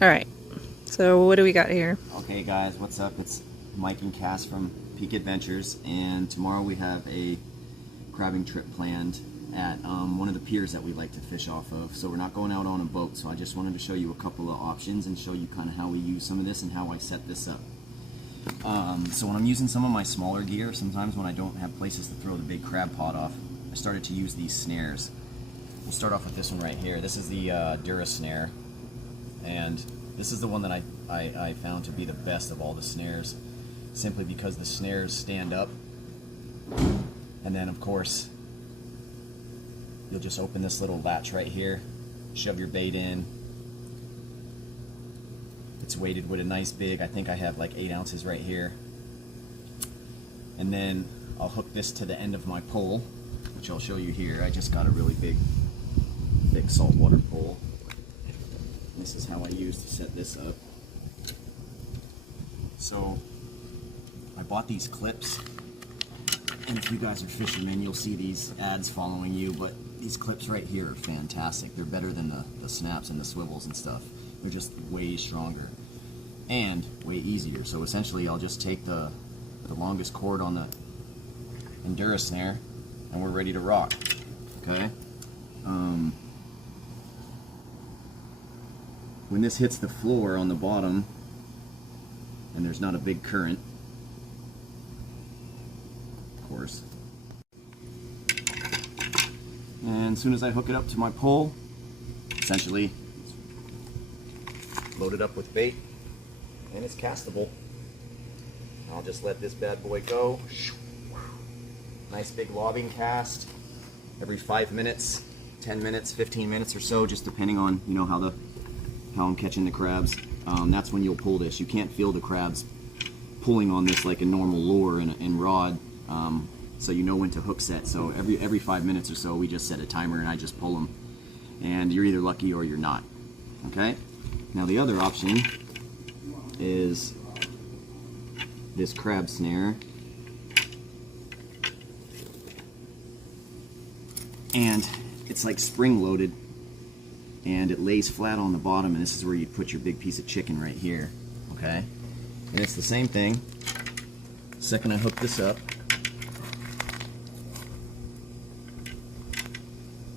Alright, so what do we got here? Okay guys, what's up? It's Mike and Cass from Peak Adventures, and tomorrow we have a crabbing trip planned at one of the piers that we like to fish off of. So we're not going out on a boat, so I just wanted to show you a couple of options and show you kind of how we use some of this and how I set this up. So when I'm using some of my smaller gear, sometimes when I don't have places to throw the big crab pot off, I started to use these snares. We'll start off with this one right here. This is the Dura snare, and this is the one that I found to be the best of all the snares, simply because the snares stand up, and then of course you'll just open this little latch right here, shove your bait in. It's weighted with a nice big, I think I have like 8 ounces right here, and then I'll hook this to the end of my pole, which I'll show you here. I just got a really big saltwater pole. This is how I use to set this up. So I bought these clips, and if you guys are fishermen, you'll see these ads following you, but these clips right here are fantastic. They're better than the snaps and the swivels and stuff. They're just way stronger and way easier. So essentially I'll just take the longest cord on the Endura snare and we're ready to rock. Okay? When this hits the floor on the bottom and there's not a big current, of course, and as soon as I hook it up to my pole, essentially load it up with bait and it's castable. I'll just let this bad boy go. Nice big lobbing cast every 5 minutes, 10 minutes, 15 minutes or so, just depending on, you know, how I'm catching the crabs. That's when you'll pull this. You can't feel the crabs pulling on this like a normal lure and rod, so you know when to hook set. So every 5 minutes or so we just set a timer and I just pull them, and you're either lucky or you're not. Okay? Now the other option is this crab snare, and it's like spring loaded and it lays flat on the bottom, and this is where you put your big piece of chicken right here. Okay? And it's the same thing. Second I hook this up,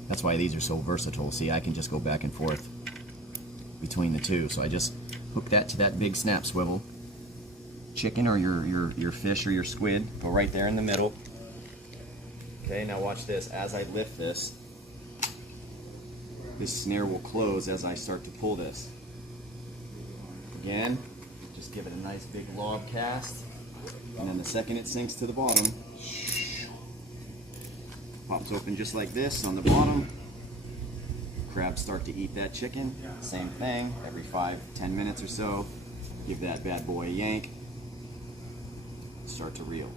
that's why these are so versatile. See, I can just go back and forth between the two. So I just hook that to that big snap swivel. Chicken or your fish or your squid go right there in the middle. Okay, now watch this. As I lift this, this snare will close as I start to pull this. Again, just give it a nice big lob cast, and then the second it sinks to the bottom, pops open just like this on the bottom. Crabs start to eat that chicken. Same thing, every 5-10 minutes or so, give that bad boy a yank, start to reel.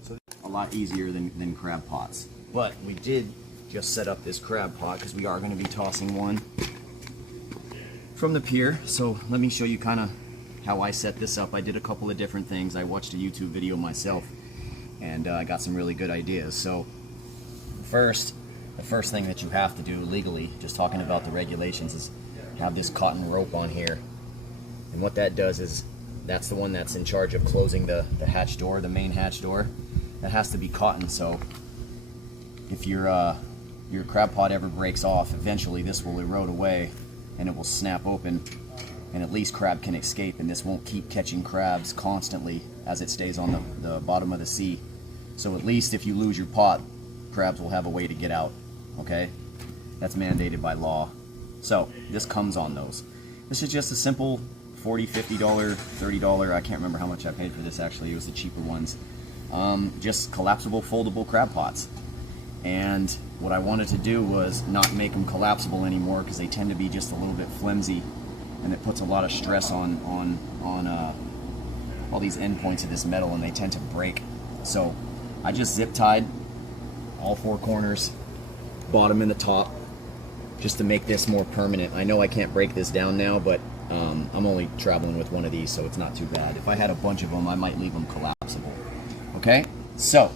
So a lot easier than crab pots. But we did just set up this crab pot because we are going to be tossing one from the pier. So let me show you kind of how I set this up. I did a couple of different things. I watched a YouTube video myself, and I got some really good ideas. So the first thing that you have to do legally, just talking about the regulations, is have this cotton rope on here. And what that does is, that's the one that's in charge of closing the hatch door, the main hatch door. That has to be cotton, so if your crab pot ever breaks off, eventually this will erode away and it will snap open, and at least crab can escape, and this won't keep catching crabs constantly as it stays on the bottom of the sea. So at least if you lose your pot, crabs will have a way to get out. Okay? That's mandated by law. So this comes on those. This is just a simple $40, $50, $30, I can't remember how much I paid for this actually, it was the cheaper ones. Just collapsible foldable crab pots. And what I wanted to do was not make them collapsible anymore, because they tend to be just a little bit flimsy, and it puts a lot of stress on all these end points of this metal, and they tend to break. So I just zip tied all 4 corners, bottom and the top, just to make this more permanent. I know I can't break this down now, but I'm only traveling with one of these, so it's not too bad. If I had a bunch of them, I might leave them collapsible. Okay, so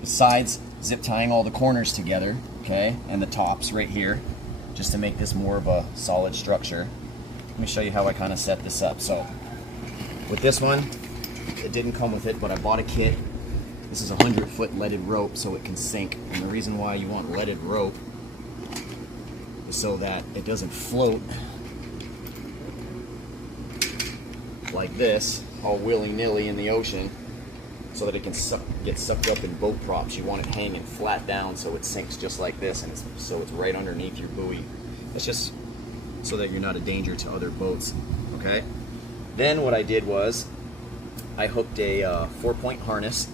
besides zip tying all the corners together, okay, and the tops right here, just to make this more of a solid structure, let me show you how I kind of set this up. So with this one, it didn't come with it, but I bought a kit. This is a 100-foot leaded rope so it can sink. And the reason why you want leaded rope is so that it doesn't float like this, all willy-nilly in the ocean, so that it can get sucked up in boat props. You want it hanging flat down so it sinks just like this, and so it's right underneath your buoy. That's just so that you're not a danger to other boats, okay? Then what I did was I hooked a 4-point harness,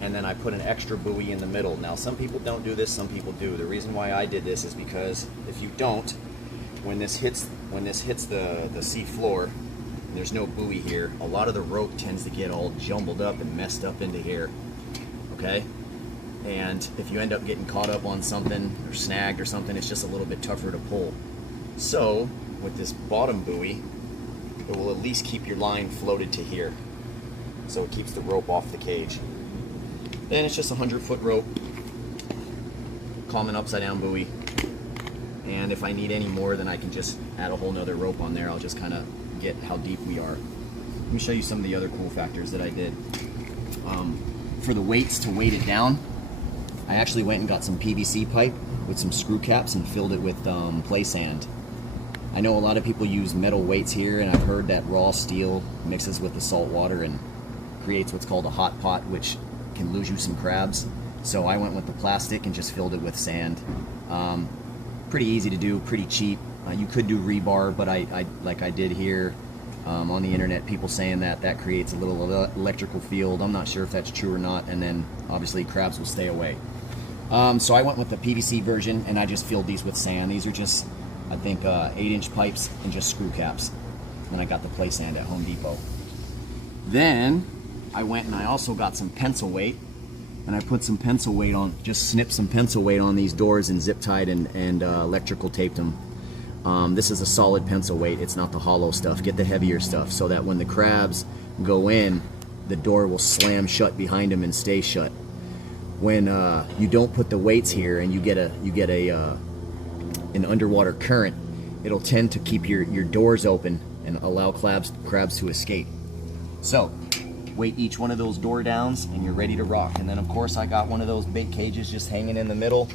and then I put an extra buoy in the middle. Now some people don't do this, some people do. The reason why I did this is because if you don't, when this hits the sea floor, there's no buoy here, a lot of the rope tends to get all jumbled up and messed up into here, okay? And if you end up getting caught up on something or snagged or something, it's just a little bit tougher to pull. So with this bottom buoy, it will at least keep your line floated to here, so it keeps the rope off the cage. Then it's just a 100-foot rope, common upside down buoy, and if I need any more, then I can just add a whole nother rope on there. I'll just kind of get how deep we are. Let me show you some of the other cool factors that I did. For the weights, to weight it down, I actually went and got some PVC pipe with some screw caps and filled it with play sand. I know a lot of people use metal weights here, and I've heard that raw steel mixes with the salt water and creates what's called a hot pot, which can lose you some crabs. So I went with the plastic and just filled it with sand. Pretty easy to do, pretty cheap. You could do rebar, but I like I did here on the internet, people saying that creates a little electrical field. I'm not sure if that's true or not, and then obviously crabs will stay away. So I went with the PVC version, and I just filled these with sand. These are just, I think, 8-inch pipes and just screw caps. And I got the play sand at Home Depot. Then I went and I also got some pencil weight, and I put some pencil weight on, just snipped some pencil weight on these doors and zip tied and electrical taped them. This is a solid pencil weight, it's not the hollow stuff. Get the heavier stuff so that when the crabs go in, the door will slam shut behind them and stay shut. When you don't put the weights here and you get an underwater current, it'll tend to keep your doors open and allow crabs to escape. So weight each one of those door downs and you're ready to rock. And then of course I got one of those big cages just hanging in the middle.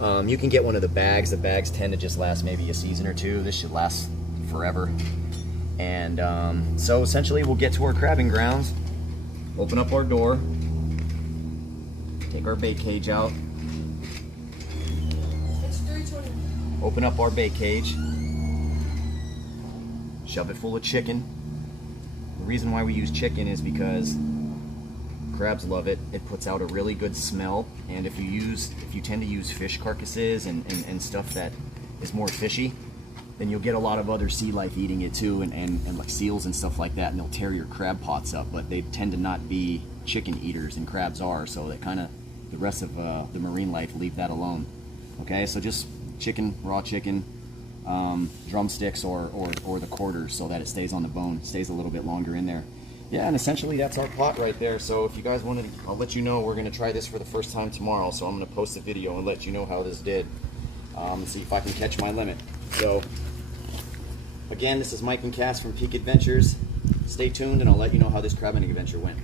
You can get one of the bags. The bags tend to just last maybe a season or two. This should last forever. And so essentially we'll get to our crabbing grounds, open up our door, take our bait cage out, open up our bait cage, shove it full of chicken. The reason why we use chicken is because crabs love it. It puts out a really good smell, and if you tend to use fish carcasses and stuff that is more fishy, then you'll get a lot of other sea life eating it too, and like seals and stuff like that, and they'll tear your crab pots up. But they tend to not be chicken eaters, and crabs are, so that kind of the rest of the marine life leave that alone. Okay, so just chicken, raw chicken, drumsticks or the quarters, so that it stays on the bone, stays a little bit longer in there. Yeah, and essentially that's our pot right there. So if you guys wanted, I'll let you know, we're going to try this for the first time tomorrow, so I'm going to post a video and let you know how this did, and see if I can catch my limit. So again, this is Mike and Cass from Peak Adventures. Stay tuned and I'll let you know how this crabbing adventure went.